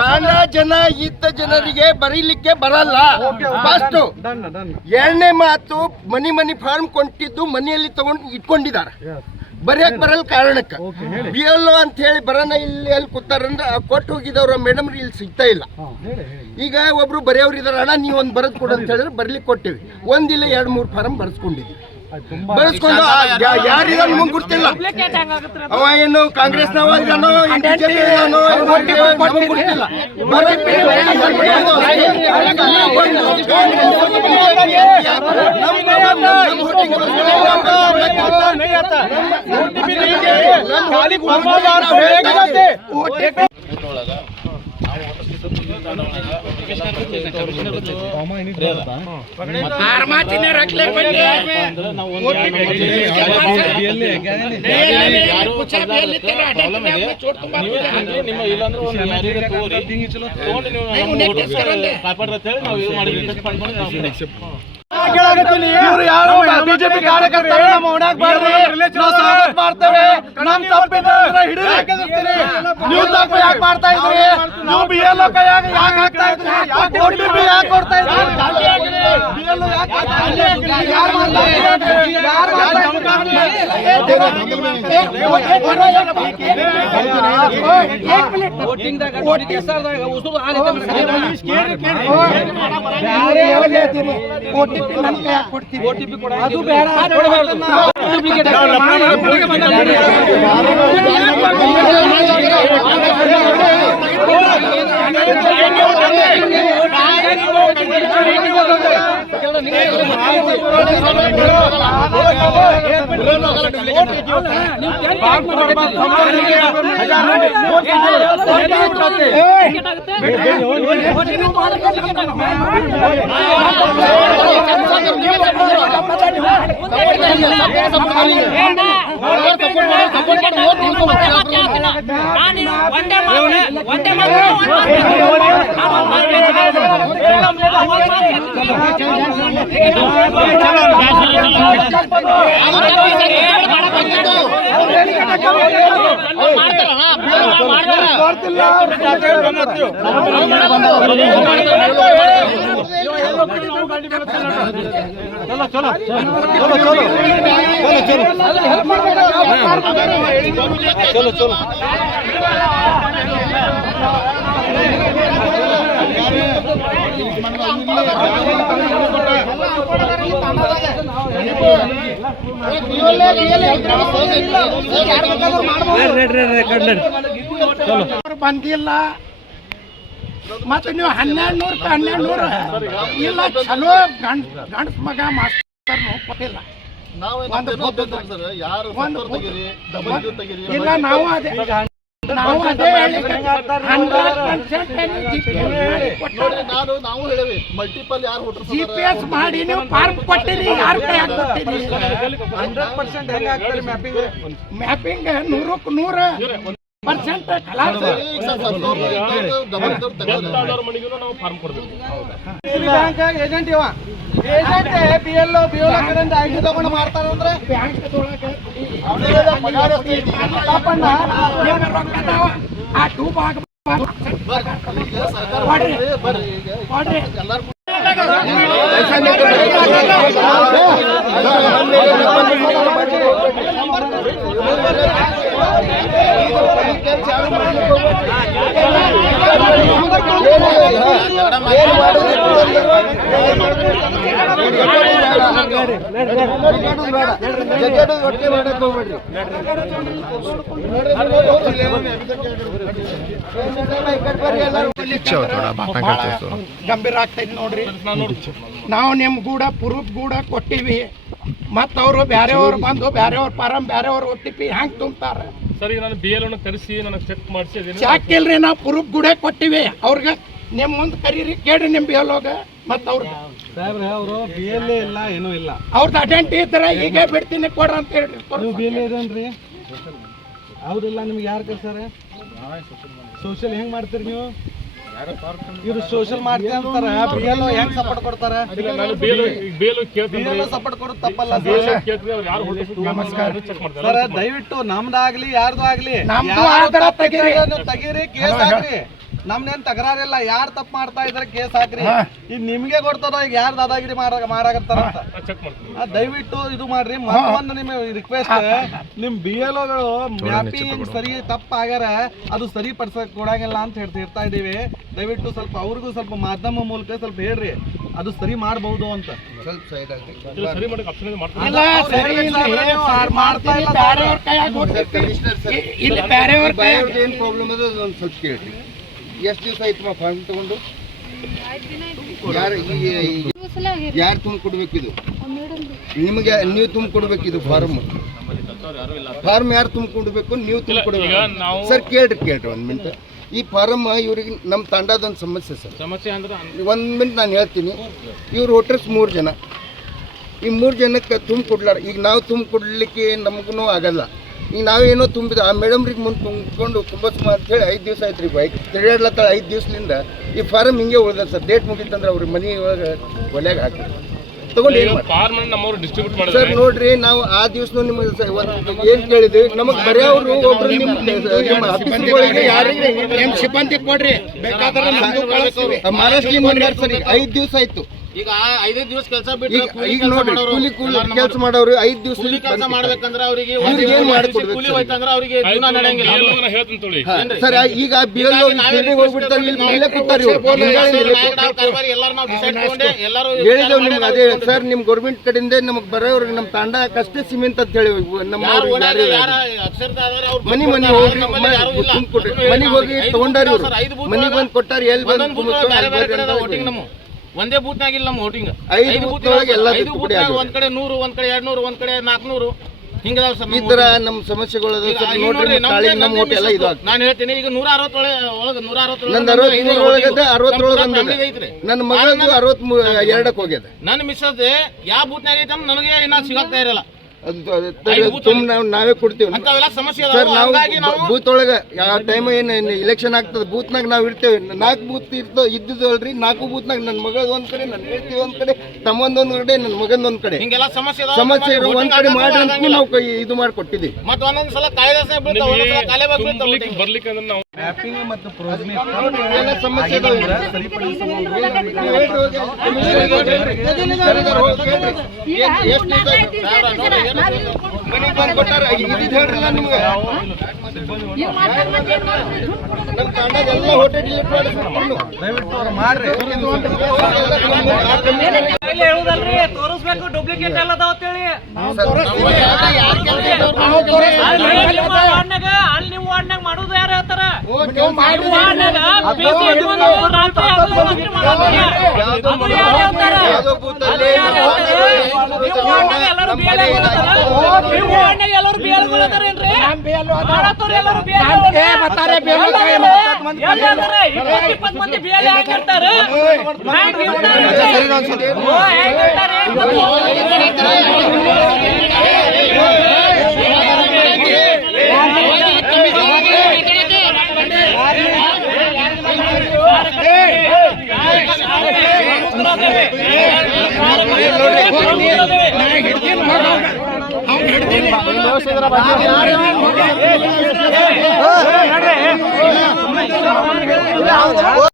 ತಾಂಡ ಜನ ಇದ್ದ ಜನರಿಗೆ ಬರೀಲಿಕ್ಕೆ ಬರಲ್ಲ. ಫಸ್ಟ್ ಎರಡನೇ ಮಾತು, ಮನಿ ಫಾರ್ಮ್ ಕೊಟ್ಟಿದ್ದು ಮನೆಯಲ್ಲಿ ತಗೊಂಡು ಇಟ್ಕೊಂಡಿದ್ದಾರೆ, ಬರೆಯಕ್ ಬರಲ್ಲ ಕಾರಣಕ್ಕೆ. BLO ಅಂತ ಹೇಳಿ ಬರೋಣ ಇಲ್ಲಿ ಅಲ್ಲಿ ಕೂತಾರಂದ್ರೆ ಕೊಟ್ಟು ಹೋಗಿದವ್ರ ಮೇಡಮ್ ಇಲ್ಲಿ ಸಿಗ್ತಾ ಇಲ್ಲ. ಈಗ ಒಬ್ರು ಬರೆಯವ್ರು ಇದಾರ, ಅಣ್ಣ ನೀವು ಒಂದು ಬರೆದು ಕೊಡು ಅಂತ ಹೇಳಿದ್ರೆ ಬರ್ಲಿಕ್ಕೆ ಕೊಟ್ಟಿವಿ. ಒಂದಿಲ್ಲ 2-3 ಫಾರಂ ಬರೆಸ್ಕೊಂಡಿದ್ವಿ. ಬಳಸ್ಕೊಂಡು ಯಾರಿದ ನಿಮಗೆ ಗೊತ್ತಿಲ್ಲ. ಅವ ಏನು ಕಾಂಗ್ರೆಸ್ನವ ಗೊತ್ತಿಲ್ಲ. ಬಿಜೆಪಿ ಕಾರ್ಯಕರ್ತರು ನಮ್ಮ ಓಡಾಕ್ ಮಾಡ್ತೇವೆ. ನಮ್ ತಪ್ಪಿದ್ರೆ ಹಿಡಿದು ನೀವು ತಪ್ಪು ಯಾಕೆ ಮಾಡ್ತಾ ಇದ್ರಿ? ನೀವು BLO ಯಾಕೆ ಹಾಕ್ತಾ ಇದ್ರಿ? OTP ಯಾಕೆ ಕೊಡ್ತಾ ಇದ್ರಿ? ಅದು ಬೇಡ. चलो चलो ಬಂದಿಲ್ಲ. ಮತ್ತೆ ನೀವು 1200 ಇಲ್ಲ, ಚಲೋ ಗಂಡಸ ಮಗ ಮಾಸ್ತರ್ ಕೊಟ್ಟಿಲ್ಲ. ಇಲ್ಲ, ನಾವು ಅದೇ GPS ಮಾಡಿ ನೀವು ಫಾರ್ಮ್ ಕೊಟ್ಟಿರಿ. ಯಾರು ಕೈ ಕೊಟ್ಟಿರಿ? 100% ಮ್ಯಾಪಿಂಗ್ 100% ಏಜೆಂಟ್ ಇವ BLO ಕಡೆಯಿಂದ ID ತಗೊಂಡು ಮಾಡ್ತಾರಂದ್ರೆ ಆ ಟೂ ಭಾಗ ಗಂಭೀರ ಆಗ್ತೈತಿ ನೋಡ್ರಿ. ನಾವು ನಿಮ್ ಗೂಡ ಪ್ರೂಫ್ ಗೂಡ ಕೊಟ್ಟಿವಿ. ಮತ್ತ ಅವರು ಬ್ಯಾರೆಯವ್ರು ಬಂದು ಬ್ಯಾರೆಯವ್ರ ಫಾರಂ ಬ್ಯಾರೆಯವ್ರ OTP ಹ್ಯಾಂಗ್ ತುಂಬ್ತಾರ? ಸರ್, ಈಗ ನಾನು BLO ಕರೆಸಿ ನನಗೆ ಚೆಕ್ ಮಾಡಿಸಿ ಚೆಕ್ ಇಲ್ರಿ, ನಾವು ಪ್ರೂಫ್ ಗೂಡ ಕೊಟ್ಟಿವಿ. ಅವ್ರಿಗೆ ನಿಮ್ಮ ಮುಂದೆ ಕರೀರಿ ಕೇಳ್ರಿ ನಿಮ್ಮ ಬಿಎಲ್ಒಗ ಮತ್ತು ಅವ್ರ ಸಾಹೇಬ್ರೆ ಅವರು ಬಿ ಎಲ್ ಎ ಇಲ್ಲ ಏನೂ ಇಲ್ಲ ಅವ್ರದ್ದು ಅಟೆಂಟ್ ಇದ್ದಾರೆ ಈಗ ಬಿಡ್ತೀನಿ ಕೊಡ್ರಿ ಅಂತ ಹೇಳ್ರಿ. ನೀವು ಬಿ ಎಲ್ ಎ ಇದೇನ್ರಿ ಹೌದಿಲ್ಲ ನಿಮ್ಗೆ ಯಾರು ಕಳ್ಸಾರೆ ಸೋಷಿಯಲ್ ಹೆಂಗ್ ಮಾಡ್ತೀರಿ ನೀವು ಇವ್ರು ಸೋಷಿಯಲ್ ಮಾಡ್ತೀವಿ ಅಂತಾರ ಬಿ ಎಲ್ ಹೆಂಗ್ ಸಪೋರ್ಟ್ ಕೊಡ್ತಾರ ಸಪೋರ್ಟ್ ಕೊಡೋದು ತಪ್ಪಲ್ಲ ಸರ್ ದಯವಿಟ್ಟು ನಮ್ದಾಗ್ಲಿ ಯಾರ್ದು ಆಗ್ಲಿ ತೆಗೀರಿ ಕೇಸ್ ಹಾಕ್ರಿ ನಮ್ನೇನ್ ತಕರಾರಿಲ್ಲ ಯಾರು ತಪ್ಪು ಮಾಡ್ತಾ ಇದ್ರೆ ಕೇಸ್ ಹಾಕ್ರಿ ಈಗ ನಿಮ್ಗೆ ಗೊತ್ತದ ಈಗ ಯಾರು ದಾದಾಗಿರಿ ಮಾಡಾಕತ್ತಾರ ಅಂತ ದಯವಿಟ್ಟು ಇದು ಮಾಡ್ರಿ. ಮತ್ತೊಂದು ನಿಮ್ ರಿಕ್ವೆಸ್ಟ್, ನಿಮ್ ಬಿ ಎಲ್ ಒಗಳು ಮ್ಯಾಪಿಂಗ್ ಸರಿ ತಪ್ಪ ಆಗ್ಯಾರ ಅದು ಸರಿ ಪಡಿಸಕ್ ಕೊಡಂಗಿಲ್ಲ ಅಂತ ಹೇಳ್ತಾ ಇದೀವಿ. ದಯವಿಟ್ಟು ಸ್ವಲ್ಪ ಅವ್ರಿಗೂ ಸ್ವಲ್ಪ ಮಾಧ್ಯಮ ಮೂಲಕ ಸ್ವಲ್ಪ ಹೇಳ್ರಿ ಅದು ಸರಿ ಮಾಡಬಹುದು ಅಂತ. ಸ್ವಲ್ಪ ಸೈಡ್ ಏನ್ ಪ್ರಾಬ್ಲಮ್ ಅದ ಒಂದು ಸ್ವಲ್ಪ ಕೇಳ್ರಿ. ಎಷ್ಟು ದಿವಸ ಆಯ್ತು ಫಾರ್ಮ್ ತಗೊಂಡು? ಯಾರು ತುಂಬ ಕೊಡ್ಬೇಕಿದು? ನಿಮಗೆ ನೀವು ತುಂಬ ಕೊಡ್ಬೇಕಿದು ಫಾರ್ಮ್ ಯಾರು ತುಂಬ ಕೊಡ್ಬೇಕು? ನೀವು ತುಂಬ ಕೊಡ್ಬೇಕು ಸರ್. ಕೇಳ್ರಿ ಒಂದು ಮಿನಿಟ್. ಈ ಫಾರಮ್ ಇವ್ರಿಗೆ ನಮ್ಮ ತಂಡದೊಂದು ಸಮಸ್ಯೆ ಸರ್. ಸಮಸ್ಯೆ ಅಂದ್ರೆ ಒಂದು ಮಿನಿಟ್ ನಾನು ಹೇಳ್ತೀನಿ. ಇವ್ರು ವೋಟರ್ಸ್ 3 ಜನ, ಈ 3 ಜನಕ್ಕೆ ತುಂಬ ಕೊಡ್ಲಾರ. ಈಗ ನಾವು ತುಂಬ ಕೊಡ್ಲಿಕ್ಕೆ ನಮಗೂ ಆಗಲ್ಲ. ಈಗ ನಾವೇನೋ ತುಂಬಿದ ಆ ಮೇಡಮ್ರಿಗೆ ಮುಂದೆ ತುಂಬಿಕೊಂಡು ಕುಂಬಸ್ಮ ಅಂತೇಳಿ 5 ದಿವಸ ಆಯ್ತು ರೀ ಬೈಕ್ ತಿರುಗಾಡ್ಲತ್ತಾಳ. 5 ದಿವಸದಿಂದ ಈ ಫಾರಮ್ ಹಿಂಗೆ ಉಳ್ದ ಸರ್. ಡೇಟ್ ಮುಗಿತಂದ್ರೆ ಅವ್ರ ಮನೆ ಒಳಗೆ ಒಲೆಯಾಗ ಹಾಕಿ ತಗೊಂಡು ಸರ್ ನೋಡ್ರಿ. ನಾವು ಆ ದಿವಸ ನಿಮಗೆ ಏನು ಕೇಳಿದ್ವಿ, ನಮಗೆ ಬರೆಯೋರು ಒಬ್ರು ನಿಮ್ಮ ಆಫೀಸ್ಗಳಿಗೆ ಯಾರಿಗೆ ನಿಮ್ಮ ಸಿಬ್ಬಂದಿ ಕೊಡ್ರಿ ಬೇಕಾದ್ರೆ ಮಹಾರಾಷ್ಟ್ರ ಮಂಡ್ಯಾರ ಸರ್. ಈಗ 5 ದಿವಸ ಆಯ್ತು. ಈಗ 5 ದಿವಸ ಕೆಲಸ ಬಿಟ್ಟು ಈಗ ನೋಡ್ರಿ ಕೂಲಿ ಕೆಲಸ ಮಾಡೋರು 5 ದಿವಸ ಕೆಲಸ ಮಾಡ್ಬೇಕಂದ್ರೆ ಅವರಿಗೆ ಕೂಲಿ ಹೋಯ್ತಂದ್ರೆ ಅವರಿಗೆ ಜೀವನ ನಡೆಯಂಗಿಲ್ಲ ಸರ್. ಈಗ ಬಿಎಲ್ಒ ಹೋಗ್ಬಿಡ್ತಾರೆ, ಇಲ್ಲಿ ಮೇಲೆ ಕೂತಾರೆ ಎಲ್ಲರೂ ನಾವು ಡಿಸೈಡ್ ತಗೊಂಡೆ ಎಲ್ಲರೂ ಹೇಳಿದೆವು ನಿಮ್ಗೆ. ಅದೇ ಸರ್, ನಿಮ್ ಗೌರ್ಮೆಂಟ್ ಕಡೆಯಿಂದ ನಮಗೆ ಬರೋವ್ರಿಗೆ ನಮ್ಮ ತಾಂಡ ಕಷ್ಟೇ ಸಿಮೆಂಟ್ ಅಂತ ಹೇಳಿ ನಮ್ಮ ಮನೆ ಹೋಗಿ ತುಂಬಿಕೊಡ್ರಿ. ಮನೆಗೆ ಹೋಗಿ ತಗೊಂಡಾರಿ ಅವ್ರು, ಮನೆಗೆ ಬಂದು ಕೊಟ್ಟಾರ. ಎಲ್ಲಿ ಬಂದು ಒಂದೇ ಬೂತ್ನಾಗಿಲ್ಲ ನಮ್ಮ ವೋಟಿಂಗ್. 5 ಬೂತ್ ಒಂದ್ ಕಡೆ 100, ಒಂದ್ ಕಡೆ 200, ಒಂದ್ ಕಡೆ 400 ಹಿಂಗದಾವ ಸರ್. ಈ ತರ ನಮ್ಮ ಸಮಸ್ಯೆಗಳು ನಾನು ಹೇಳ್ತೀನಿ. ಈಗ 160 ಒಳಗೆ 160 ನಂದು 63 ಒಳಗದ 60 ಐತ್ರಿ. ನನ್ನ ಮಗಳದು 62 ಹೋಗ್ಯದ. ನನ್ನ ಮಿಸ್ಸಸ್ ಯಾವ ಬೂತ್ನಾಗ ಐತೆ ನನಗೆ ಇನ್ನ ಸಿಗಕ್ತಾ ಇರಲ್ಲ. ನಾವೇ ಕೊಡ್ತೀವಿ ಸಮಸ್ಯೆ ಸರ್. ನಾವು ಬೂತ್ ಒಳಗ ಯಾವ ಟೈಮ್ ಏನು ಇಲೆಕ್ಷನ್ ಆಗ್ತದೆ ಬೂತ್ನಾಗ ನಾವು ಇರ್ತೇವೆ. 4 ಬೂತ್ ಇದ್ದಲ್ರಿ. 4 ಬೂತ್ನಾಗ ನನ್ನ ಮಗಳದ್ ಒಂದ್ ಕಡೆ, ನನ್ನ ಹೆಂಡತಿ ಒಂದ್ ಕಡೆ, ತಮ್ಮಂದೊಂದ್ ಕಡೆ, ನನ್ನ ಮಗಂದ್ ಒಂದ್ ಕಡೆ ಸಮಸ್ಯೆ ಇರೋ ಒಂದ್ ಕಡೆ ಮಾಡ್ರಿ ಅಂತ ನಾವು ಇದು ಮಾಡಿಕೊಟ್ಟಿದ್ದೀವಿ. ಮತ್ತೆ ಒಂದೊಂದ್ಸಲ ಕಾಯ್ದೆ ಬರ್ಲಿಕ್ಕೆ ನಾವು ಮ್ಯಾಪಿಂಗ್ ಮತ್ತು ಸಮಸ್ಯೆ ಕೊಟ್ಟಾರ ಹೇಳ್ರಲ್ಲ ನಿಮ್ಗೆ. ನಮ್ಮ ತಾಂಡದೆಲ್ಲ ಹೋಟೆಲ್ ಡಿಲೀಟ್ ಮಾಡಿ ತೋರಿಸ್ಬೇಕು ಡೂಪ್ಲಿಕೇಟ್ ಎಲ್ಲ ಅಂತೇಳಿ. ಅಲ್ಲಿ ನೀವು ವಾರ್ಡ್ನಾಗ ಮಾಡೋದು ಯಾರು ಹೇಳ್ತಾರ?